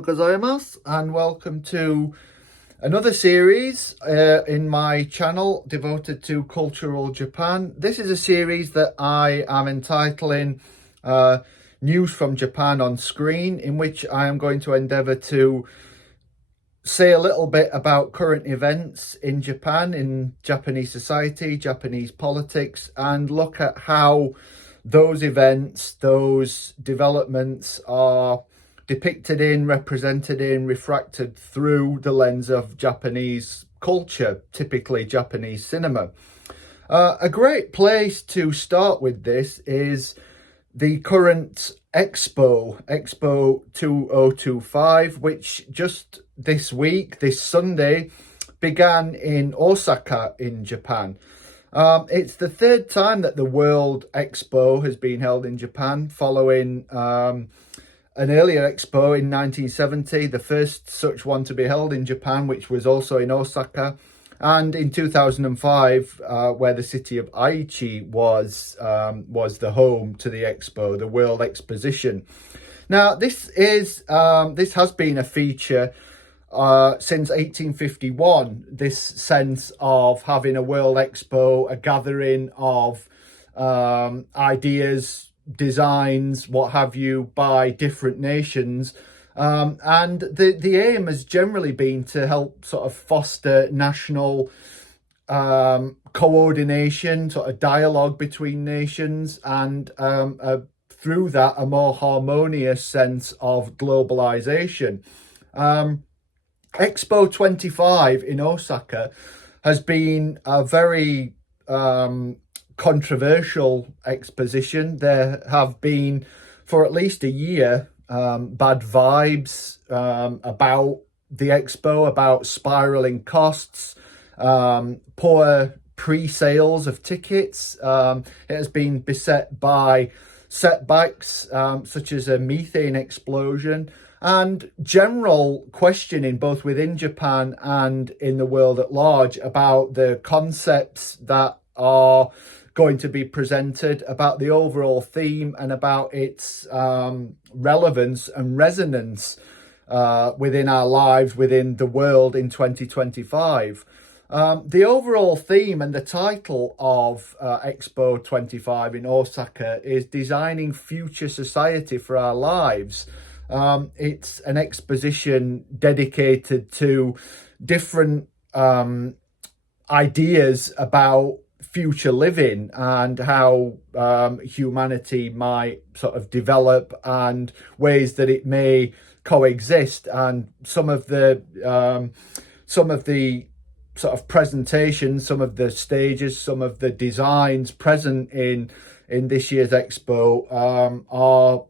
gozaimasu, and welcome to another series in my channel devoted to cultural Japan. This is a series that I am entitling News from Japan on Screen, in which I am going to endeavour to say a little bit about current events in Japan, in Japanese society, Japanese politics, and look at how those events, those developments are depicted in, represented in, refracted through the lens of Japanese culture, typically Japanese cinema. A great place to start with this is the current Expo 2025, which just this week, this Sunday, began in Osaka in Japan. It's the third time that the World Expo has been held in Japan, following an earlier Expo in 1970, the first such one to be held in Japan, which was also in Osaka, and in 2005, where the city of Aichi was the home to the Expo, the World Exposition. Now, this has been a feature since 1851, this sense of having a World Expo, a gathering of ideas, designs, what have you, by different nations. And the aim has generally been to help sort of foster national coordination, sort of dialogue between nations, and through that, a more harmonious sense of globalization. Expo 25 in Osaka has been a very controversial exposition. There have been, for at least a year, bad vibes about the Expo, about spiralling costs, poor pre-sales of tickets. It has been beset by setbacks such as a methane explosion, and general questioning both within Japan and in the world at large about the concepts that are going to be presented, about the overall theme, and about its relevance and resonance within our lives, within the world in 2025. The overall theme and the title of Expo 25 in Osaka is Designing Future Society for Our Lives. It's an exposition dedicated to different ideas about future living and how humanity might sort of develop and ways that it may coexist. And some of the sort of presentations, some of the stages, some of the designs present in this year's Expo are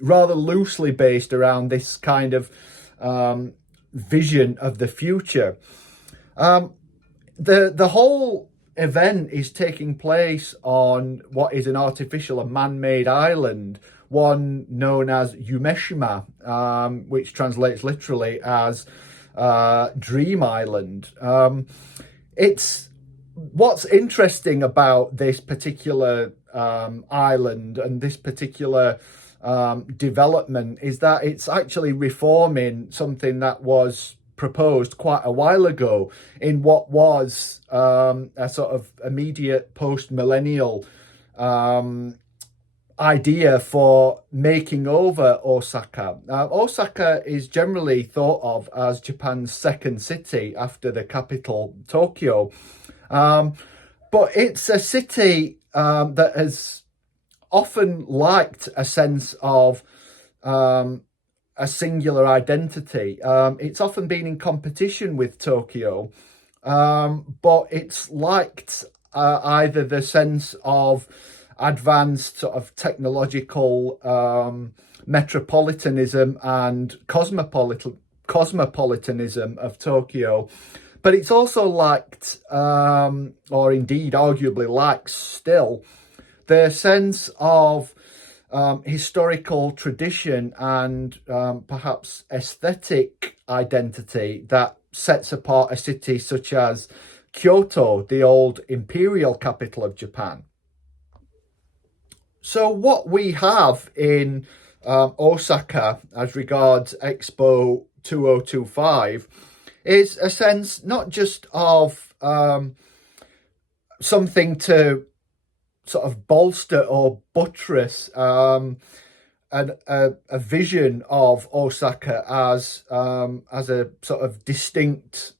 rather loosely based around this kind of vision of the future. The whole event is taking place on what is an artificial and man-made island, one known as Umeshima, which translates literally as Dream Island. It's what's interesting about this particular island and this particular development is that it's actually reforming something that was proposed quite a while ago in what was a sort of immediate post-millennial idea for making over Osaka. Osaka is generally thought of as Japan's second city after the capital, Tokyo. But it's a city that has often lacked a sense of a singular identity. It's often been in competition with Tokyo, but it's lacked either the sense of advanced sort of technological metropolitanism and cosmopolitanism of Tokyo, but it's also lacked, or indeed arguably lacks still, the sense of historical tradition and perhaps aesthetic identity that sets apart a city such as Kyoto, the old imperial capital of Japan. So what we have in Osaka as regards Expo 2025 is a sense not just of something to sort of bolster or buttress a vision of Osaka as a sort of distinct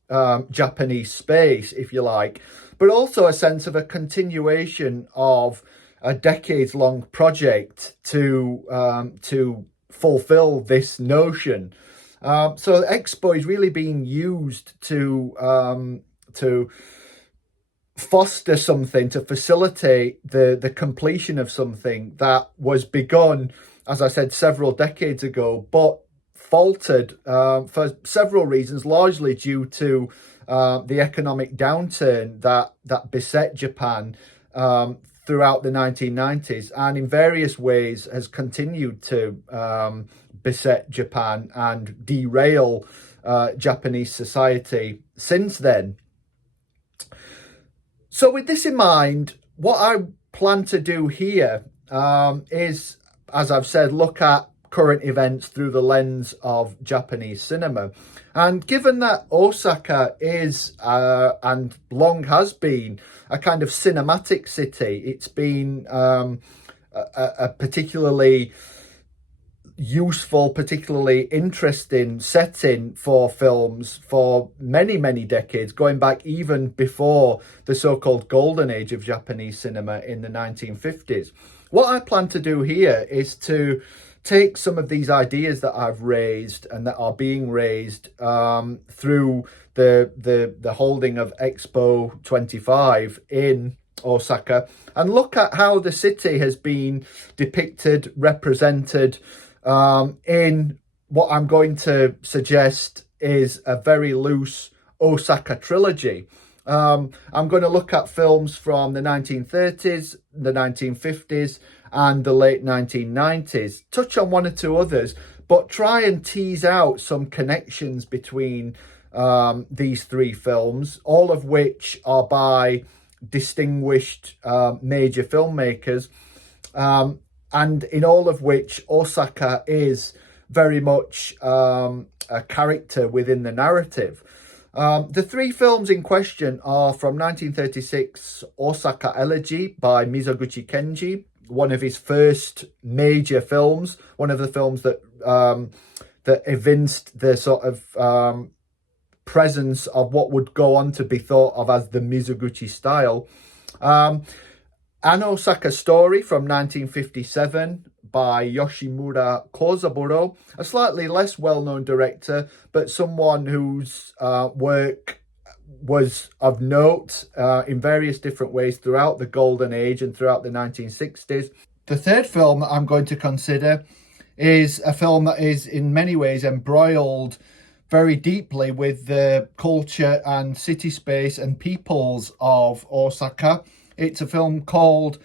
Japanese space, if you like, but also a sense of a continuation of a decades-long project to fulfill this notion. So Expo is really being used to foster something, to facilitate the completion of something that was begun, as I said, several decades ago, but faltered for several reasons, largely due to the economic downturn that beset Japan throughout the 1990s, and in various ways has continued to beset Japan and derail Japanese society since then. So with this in mind, what I plan to do here is, as I've said, look at current events through the lens of Japanese cinema. And given that Osaka is, and long has been, a kind of cinematic city, it's been a particularly useful, particularly interesting setting for films for many, many decades, going back even before the so-called golden age of Japanese cinema in the 1950s. What I plan to do here is to take some of these ideas that I've raised and that are being raised through the holding of Expo 25 in Osaka, and look at how the city has been depicted, represented in what I'm going to suggest is a very loose Osaka trilogy. I'm going to look at films from the 1930s, the 1950s, and the late 1990s, touch on one or two others, but try and tease out some connections between these three films, all of which are by distinguished major filmmakers, and in all of which Osaka is very much a character within the narrative. The three films in question are from 1936, Osaka Elegy by Mizoguchi Kenji, one of his first major films, one of the films that evinced the sort of presence of what would go on to be thought of as the Mizoguchi style. An Osaka Story from 1957 by Yoshimura Kozaburo, a slightly less well-known director, but someone whose work was of note in various different ways throughout the golden age and throughout the 1960s. The third film that I'm going to consider is a film that is in many ways embroiled very deeply with the culture and city space and peoples of Osaka. It's a film called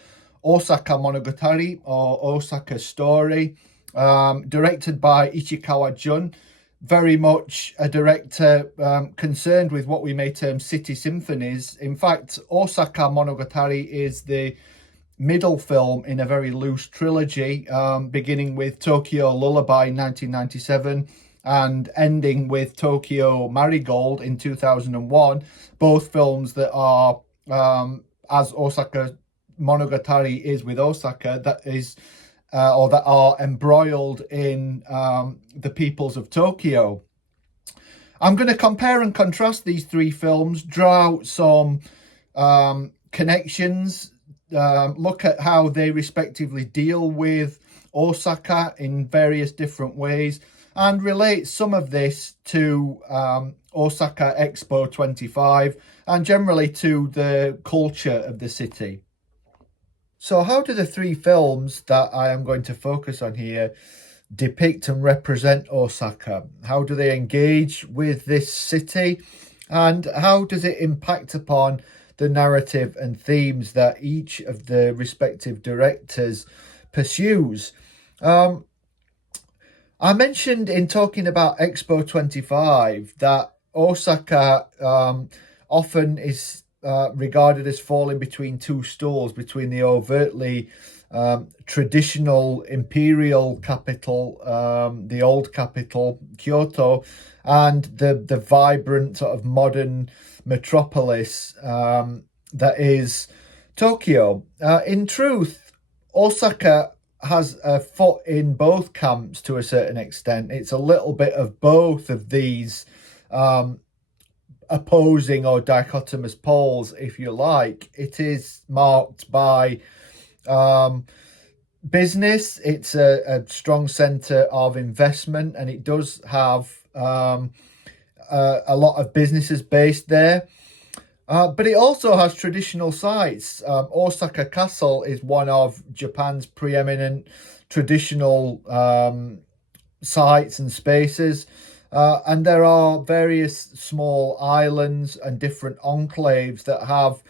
Osaka Monogatari, or Osaka Story, directed by Ichikawa Jun, very much a director concerned with what we may term city symphonies. In fact, Osaka Monogatari is the middle film in a very loose trilogy, beginning with Tokyo Lullaby in 1997 and ending with Tokyo Marigold in 2001, both films that are, as Osaka Monogatari is with Osaka, that is, or that are embroiled in the peoples of Tokyo. I'm going to compare and contrast these three films, draw out some connections, look at how they respectively deal with Osaka in various different ways, and relate some of this to Osaka Expo 25 and generally to the culture of the city. So how do the three films that I am going to focus on here depict and represent Osaka? How do they engage with this city? And how does it impact upon the narrative and themes that each of the respective directors pursues? I mentioned in talking about Expo 25 that Osaka often is regarded as falling between two stools, between the overtly traditional imperial capital, the old capital, Kyoto, and the vibrant sort of modern metropolis that is Tokyo. In truth, Osaka has a foot in both camps to a certain extent. It's a little bit of both of these opposing or dichotomous poles, if you like. It is marked by business. It's a strong centre of investment, and it does have a lot of businesses based there. But it also has traditional sites. Osaka Castle is one of Japan's preeminent traditional sites and spaces. And there are various small islands and different enclaves that have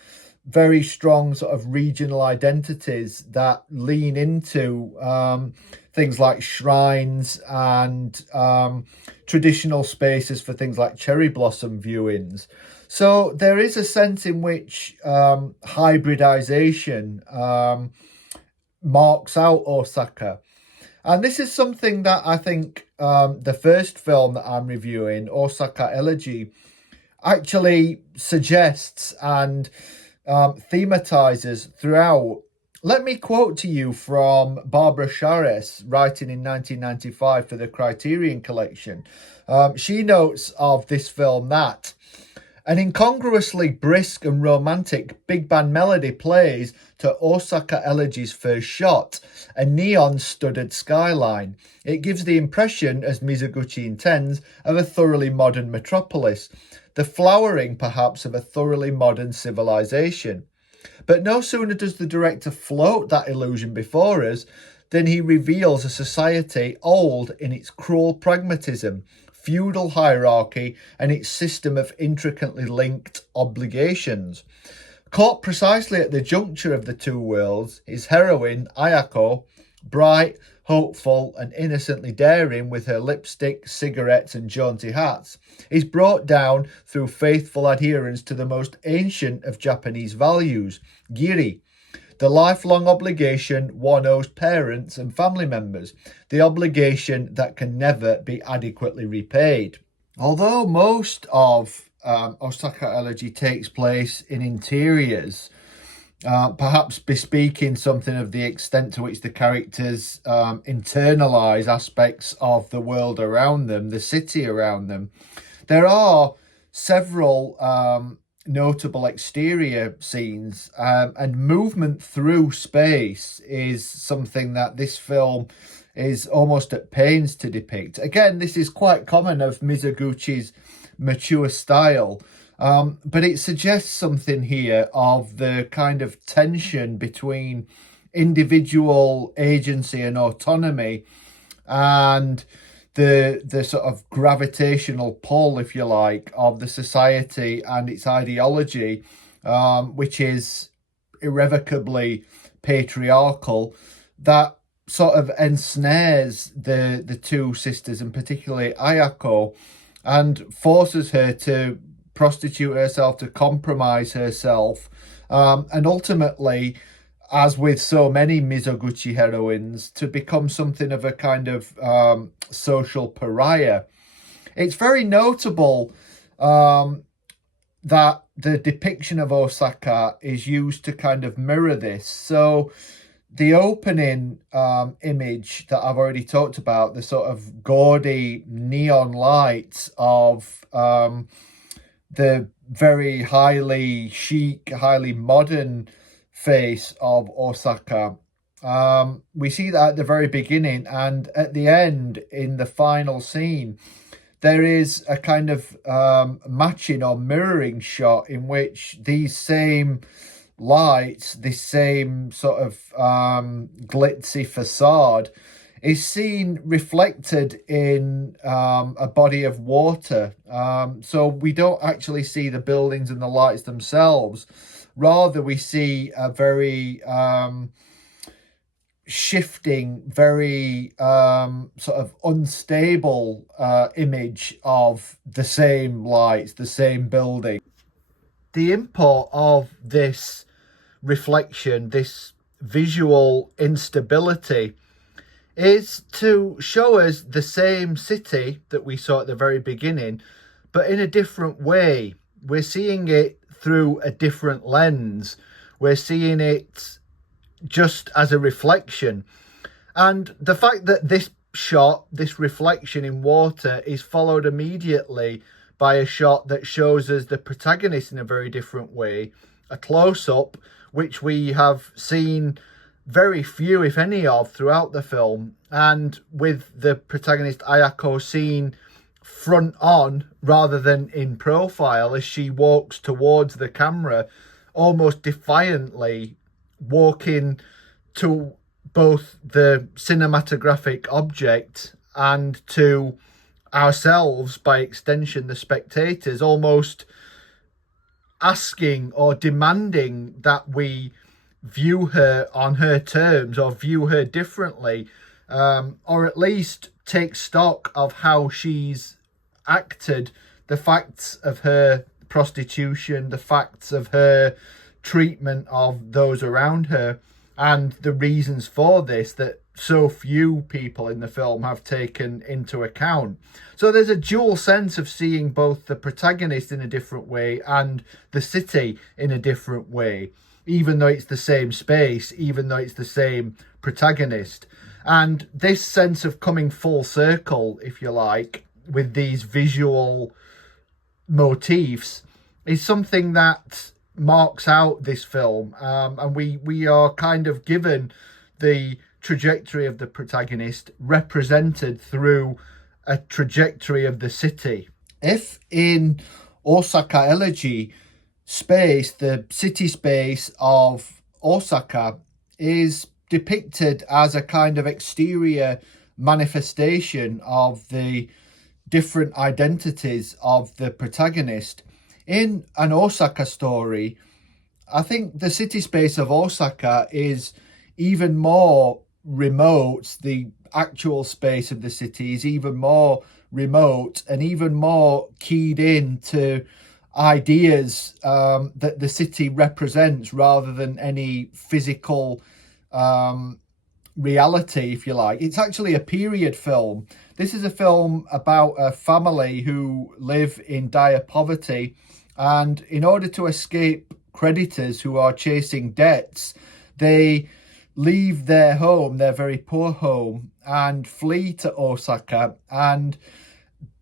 very strong sort of regional identities that lean into things like shrines and traditional spaces for things like cherry blossom viewings. So there is a sense in which hybridization marks out Osaka. And this is something that I think the first film that I'm reviewing, Osaka Elegy, actually suggests and thematizes throughout. Let me quote to you from Barbara Shares, writing in 1995 for the Criterion Collection. She notes of this film that an incongruously brisk and romantic big band melody plays to Osaka Elegy's first shot, a neon-studded skyline. It gives the impression, as Mizoguchi intends, of a thoroughly modern metropolis, the flowering perhaps of a thoroughly modern civilization. But no sooner does the director float that illusion before us than he reveals a society old in its cruel pragmatism, feudal hierarchy, and its system of intricately linked obligations. Caught precisely at the juncture of the two worlds, his heroine, Ayako, bright, hopeful, and innocently daring with her lipstick, cigarettes, and jaunty hats, is brought down through faithful adherence to the most ancient of Japanese values, giri, the lifelong obligation one owes parents and family members, the obligation that can never be adequately repaid. Although most of Osaka Elegy takes place in interiors, perhaps bespeaking something of the extent to which the characters internalise aspects of the world around them, the city around them, there are several notable exterior scenes, and movement through space is something that this film is almost at pains to depict. Again, this is quite common of Mizoguchi's mature style, but it suggests something here of the kind of tension between individual agency and autonomy and the sort of gravitational pull, if you like, of the society and its ideology, which is irrevocably patriarchal, that sort of ensnares the two sisters, and particularly Ayako, and forces her to prostitute herself, to compromise herself, and ultimately, as with so many Mizoguchi heroines, to become something of a kind of social pariah. It's very notable that the depiction of Osaka is used to kind of mirror this. So the opening image that I've already talked about, the sort of gaudy neon lights of the very highly chic, highly modern face of Osaka. We see that at the very beginning, and at the end, in the final scene, there is a kind of matching or mirroring shot in which these same lights, this same sort of glitzy facade, is seen reflected in a body of water. So we don't actually see the buildings and the lights themselves. Rather, we see a very shifting, very sort of unstable image of the same lights, the same building. The import of this reflection, this visual instability is to show us the same city that we saw at the very beginning, but in a different way. We're seeing it through a different lens. We're seeing it just as a reflection. And the fact that this shot, this reflection in water, is followed immediately by a shot that shows us the protagonist in a very different way, a close-up, which we have seen very few, if any, of throughout the film, and with the protagonist Ayako seen front on rather than in profile as she walks towards the camera, almost defiantly, walking to both the cinematographic object and to ourselves, by extension the spectators, almost asking or demanding that we view her on her terms or view her differently, or at least take stock of how she's acted, the facts of her prostitution, the facts of her treatment of those around her, and the reasons for this that so few people in the film have taken into account. So there's a dual sense of seeing both the protagonist in a different way and the city in a different way, even though it's the same space, even though it's the same protagonist. And this sense of coming full circle, if you like, with these visual motifs is something that marks out this film. And we are kind of given the trajectory of the protagonist represented through a trajectory of the city. If in Osaka Elegy space, the city space of Osaka is depicted as a kind of exterior manifestation of the different identities of the protagonist, in an Osaka story, I think the city space of Osaka is even more remote. The actual space of the city is even more remote and even more keyed in to ideas that the city represents rather than any physical reality, if you like. It's actually a period film. This is a film about a family who live in dire poverty, and in order to escape creditors who are chasing debts, they leave their home, their very poor home, and flee to Osaka and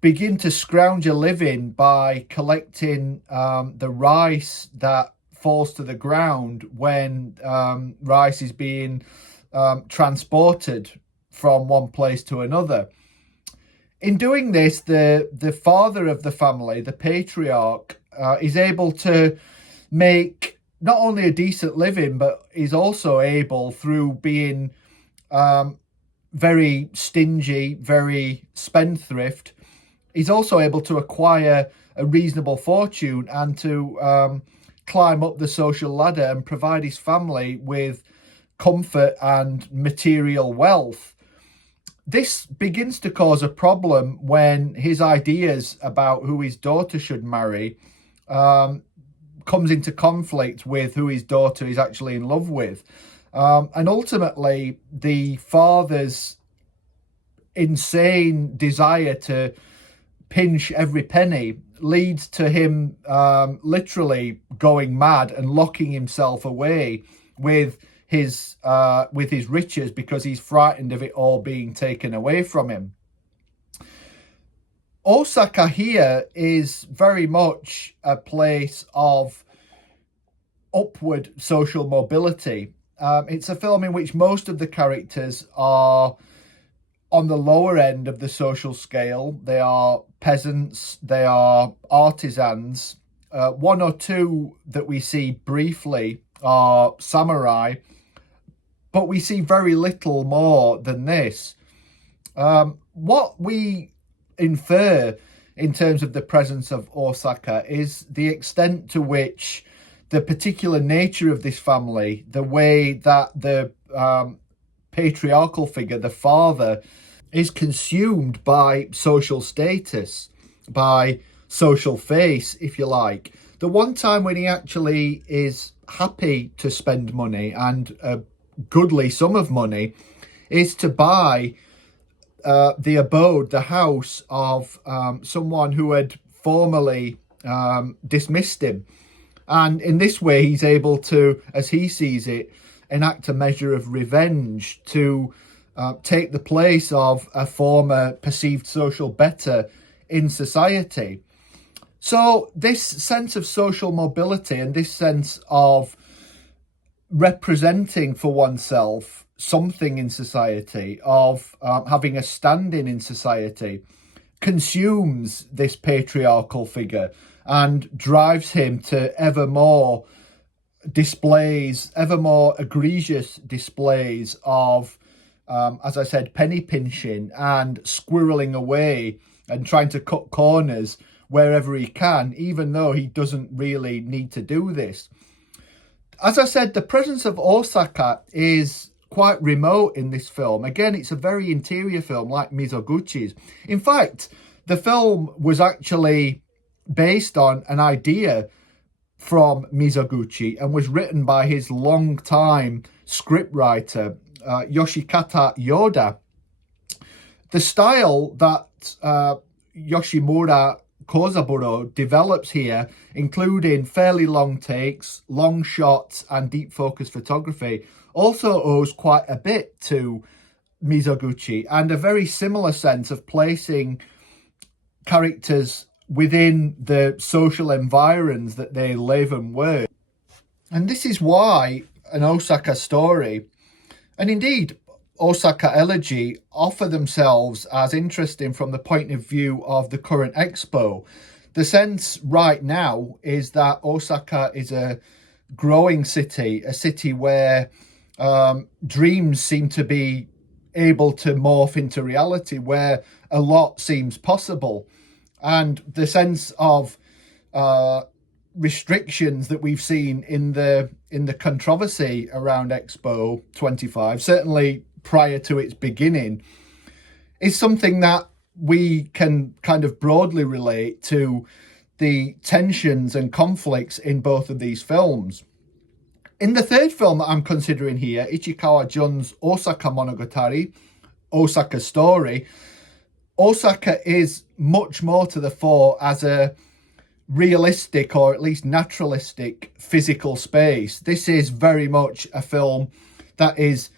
begin to scrounge a living by collecting the rice that falls to the ground when rice is being transported from one place to another. In doing this, the father of the family, the patriarch, is able to make not only a decent living, but is also able, through being very stingy, very spendthrift, he's also able to acquire a reasonable fortune and to climb up the social ladder and provide his family with comfort and material wealth. This begins to cause a problem when his ideas about who his daughter should marry comes into conflict with who his daughter is actually in love with. And ultimately, the father's insane desire to pinch every penny leads to him literally going mad and locking himself away with his riches because he's frightened of it all being taken away from him. Osaka here is very much a place of upward social mobility. It's a film in which most of the characters are on the lower end of the social scale. They are peasants, they are artisans. One or two that we see briefly are samurai, but we see very little more than this. What we infer in terms of the presence of Osaka is the extent to which the particular nature of this family, the way that the patriarchal figure, the father, is consumed by social status, by social face, if you like. The one time when he actually is happy to spend money and goodly sum of money, is to buy the abode, the house of someone who had formerly dismissed him. And in this way, he's able to, as he sees it, enact a measure of revenge to take the place of a former perceived social better in society. So this sense of social mobility and this sense of representing for oneself something in society, of having a standing in society, consumes this patriarchal figure and drives him to ever more displays, ever more egregious displays of, as I said, penny pinching and squirreling away and trying to cut corners wherever he can, even though he doesn't really need to do this. As I said, the presence of Osaka is quite remote in this film. Again, it's a very interior film like Mizoguchi's. In fact, the film was actually based on an idea from Mizoguchi and was written by his long-time scriptwriter, Yoshikata Yoda. The style that Yoshimura Kozaburo develops here, including fairly long takes, long shots and deep focus photography, also owes quite a bit to Mizoguchi, and a very similar sense of placing characters within the social environs that they live and work. And this is why an Osaka story, and indeed Osaka Elegy, offer themselves as interesting from the point of view of the current Expo. The sense right now is that Osaka is a growing city, a city where dreams seem to be able to morph into reality, where a lot seems possible. And the sense of restrictions that we've seen in the controversy around Expo 25, certainly prior to its beginning, is something that we can kind of broadly relate to the tensions and conflicts in both of these films. In the third film that I'm considering here, Ichikawa Jun's Osaka Monogatari, Osaka Story, Osaka is much more to the fore as a realistic, or at least naturalistic, physical space. This is very much a film that is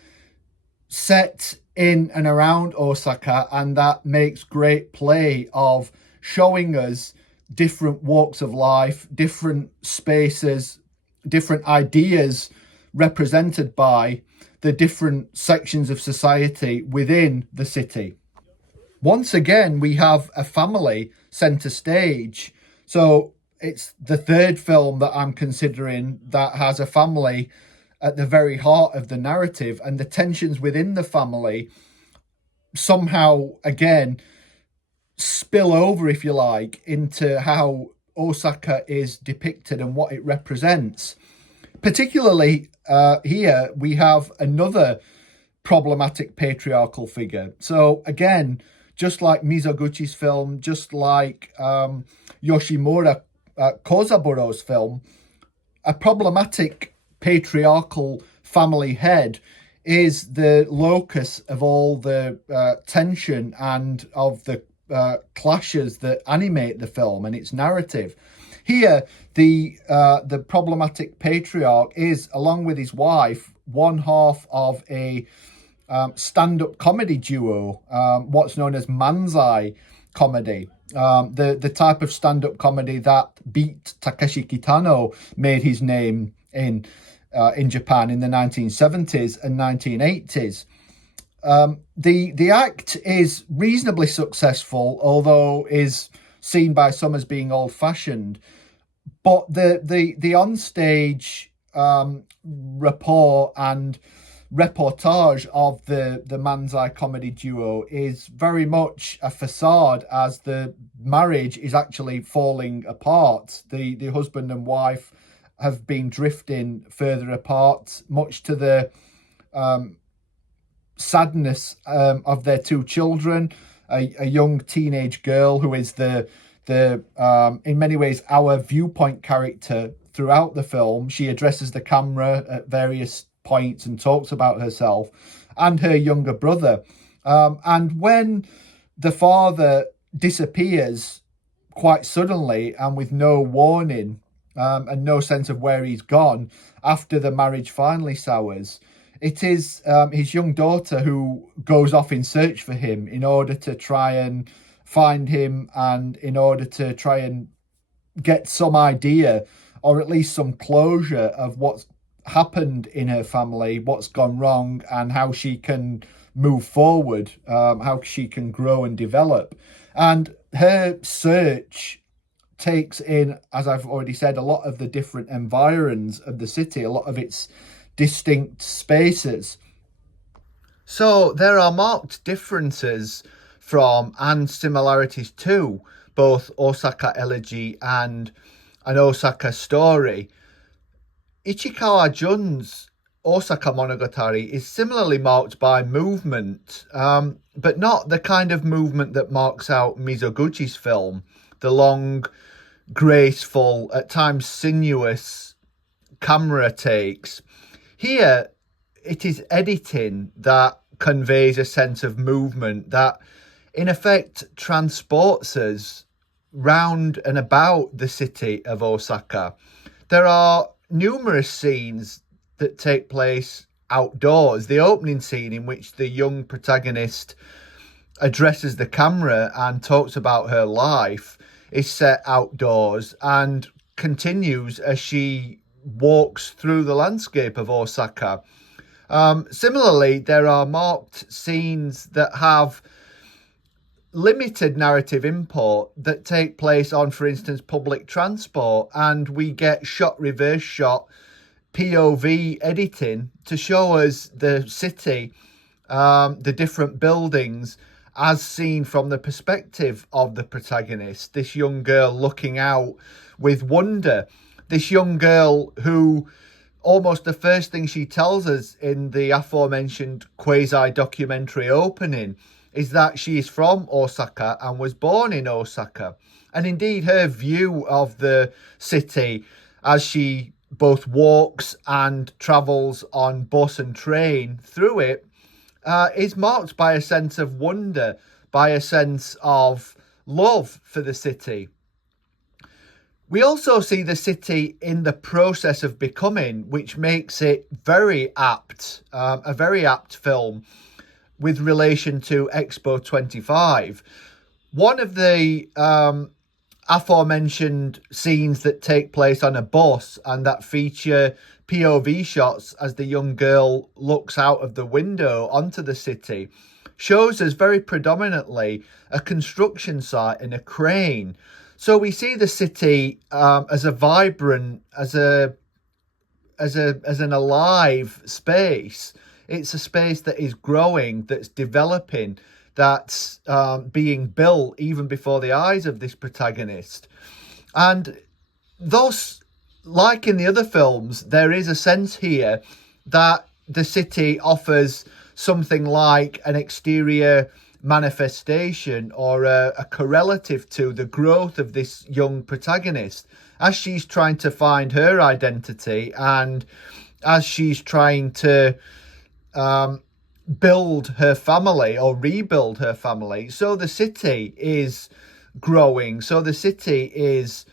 set in and around Osaka, and that makes great play of showing us different walks of life, different spaces, different ideas represented by the different sections of society within the city. Once again, we have a family centre stage. So it's the third film that I'm considering that has a family at the very heart of the narrative, and the tensions within the family somehow, again, spill over, if you like, into how Osaka is depicted and what it represents. Particularly here, we have another problematic patriarchal figure. So again, just like Mizoguchi's film, just like Yoshimura Kozaburo's film, a problematic patriarchal family head is the locus of all the tension and of the clashes that animate the film and its narrative. Here, the problematic patriarch is, along with his wife, one half of a stand-up comedy duo, what's known as manzai comedy, the type of stand-up comedy that beat Takeshi Kitano made his name in Japan in the 1970s and 1980s. The act is reasonably successful, although is seen by some as being old-fashioned. But the onstage rapport and reportage of the manzai comedy duo is very much a facade, as the marriage is actually falling apart. The husband and wife have been drifting further apart, much to the sadness of their two children, a young teenage girl who is the in many ways our viewpoint character throughout the film. She addresses the camera at various points and talks about herself and her younger brother. And when the father disappears quite suddenly and with no warning, and no sense of where he's gone after the marriage finally sours, it is his young daughter who goes off in search for him in order to try and find him, and in order to try and get some idea or at least some closure of what's happened in her family, what's gone wrong, and how she can move forward, how she can grow and develop. And her search takes in, as I've already said, a lot of the different environs of the city, a lot of its distinct spaces. So there are marked differences from and similarities to both Osaka Elegy and An Osaka Story. Ichikawa Jun's Osaka Monogatari is similarly marked by movement, but not the kind of movement that marks out Mizoguchi's film, the long, graceful, at times sinuous camera takes. Here, it is editing that conveys a sense of movement that, in effect, transports us round and about the city of Osaka. There are numerous scenes that take place outdoors. The opening scene, in which the young protagonist addresses the camera and talks about her life, is set outdoors and continues as she walks through the landscape of Osaka. Similarly, there are marked scenes that have limited narrative import that take place on, for instance, public transport, and we get reverse shot POV editing to show us the city, the different buildings, as seen from the perspective of the protagonist, this young girl looking out with wonder, this young girl who almost the first thing she tells us in the aforementioned quasi-documentary opening is that she is from Osaka and was born in Osaka. And indeed, her view of the city as she both walks and travels on bus and train through it is marked by a sense of wonder, by a sense of love for the city. We also see the city in the process of becoming, which makes it very apt, a very apt film with relation to Expo 25. One of the aforementioned scenes that take place on a bus and that feature POV shots as the young girl looks out of the window onto the city shows us very predominantly a construction site and a crane. So we see the city as a vibrant, as an alive space. It's a space that is growing, that's developing, that's being built even before the eyes of this protagonist. And thus, like in the other films, there is a sense here that the city offers something like an exterior manifestation or a correlative to the growth of this young protagonist as she's trying to find her identity and as she's trying to build her family or rebuild her family. So the city is growing, so the city is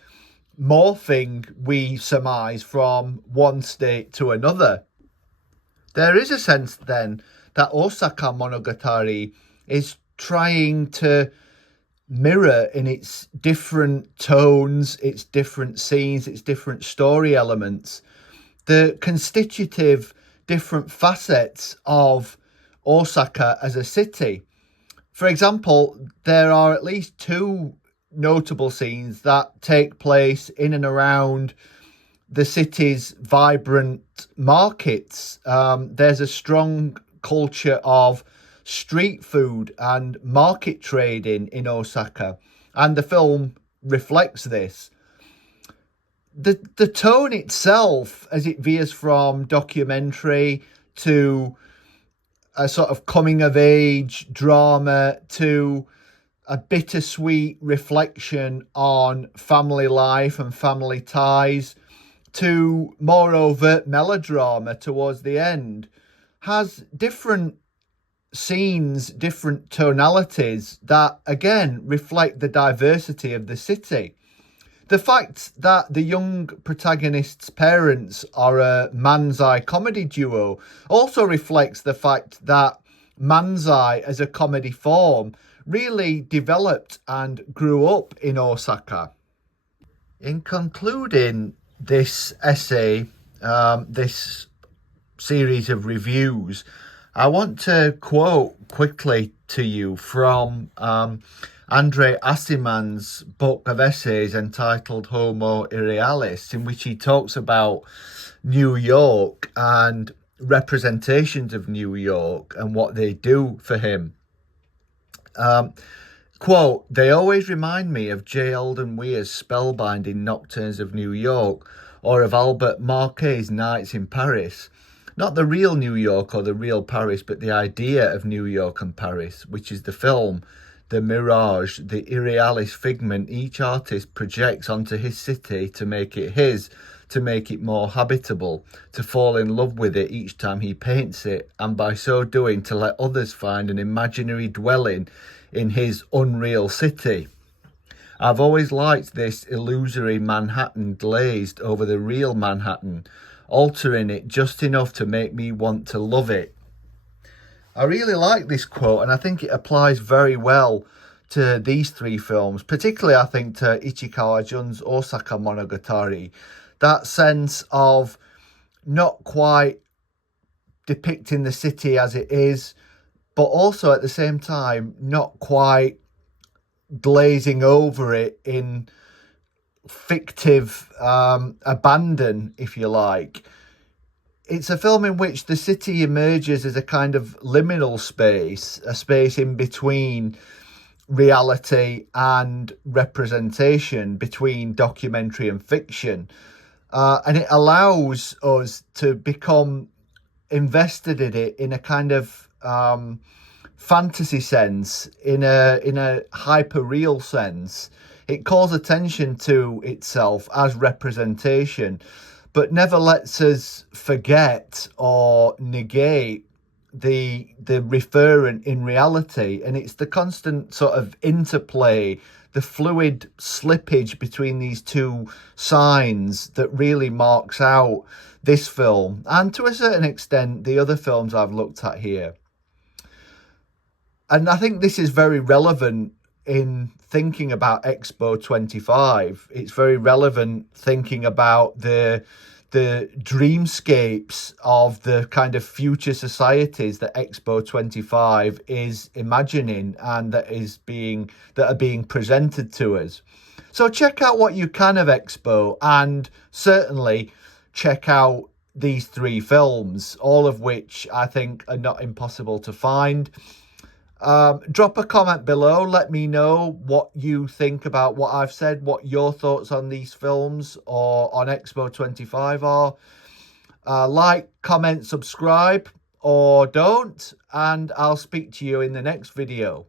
morphing, we surmise, from one state to another. There is a sense then that Osaka Monogatari is trying to mirror in its different tones, its different scenes, its different story elements, the constitutive different facets of Osaka as a city. For example, there are at least two notable scenes that take place in and around the city's vibrant markets. There's a strong culture of street food and market trading in Osaka, and the film reflects this. The tone itself, as it veers from documentary to a sort of coming of age drama to a bittersweet reflection on family life and family ties, to more overt melodrama towards the end, has different scenes, different tonalities that again reflect the diversity of the city. The fact that the young protagonist's parents are a manzai comedy duo also reflects the fact that manzai as a comedy form really developed and grew up in Osaka. In concluding this essay, this series of reviews, I want to quote quickly to you from Andre Aciman's book of essays entitled Homo Irrealis, in which he talks about New York and representations of New York and what they do for him. Quote, "They always remind me of J. Alden Weir's spellbinding Nocturnes of New York or of Albert Marquet's Nights in Paris. Not the real New York or the real Paris, but the idea of New York and Paris, which is the film, the mirage, the irrealis figment each artist projects onto his city to make it his, to make it more habitable, to fall in love with it each time he paints it, and by so doing to let others find an imaginary dwelling in his unreal city. I've always liked this illusory Manhattan glazed over the real Manhattan, altering it just enough to make me want to love it." I really like this quote, and I think it applies very well to these three films, particularly I think to Ichikawa Jun's Osaka Monogatari. That sense of not quite depicting the city as it is, but also at the same time not quite glazing over it in fictive abandon, if you like. It's a film in which the city emerges as a kind of liminal space, a space in between reality and representation, between documentary and fiction. And it allows us to become invested in it in a kind of fantasy sense, in a hyper-real sense. It calls attention to itself as representation, but never lets us forget or negate the referent in reality. And it's the constant sort of interplay, the fluid slippage between these two signs that really marks out this film, and to a certain extent the other films I've looked at here. And I think this is very relevant in thinking about Expo 25. It's very relevant thinking about the dreamscapes of the kind of future societies that Expo 25 is imagining and that are being presented to us. So check out what you can of Expo, and certainly check out these three films, all of which I think are not impossible to find. Drop a comment below. Let me know what you think about what I've said, what your thoughts on these films or on Expo 25 are. Like, comment, subscribe, or don't, and I'll speak to you in the next video.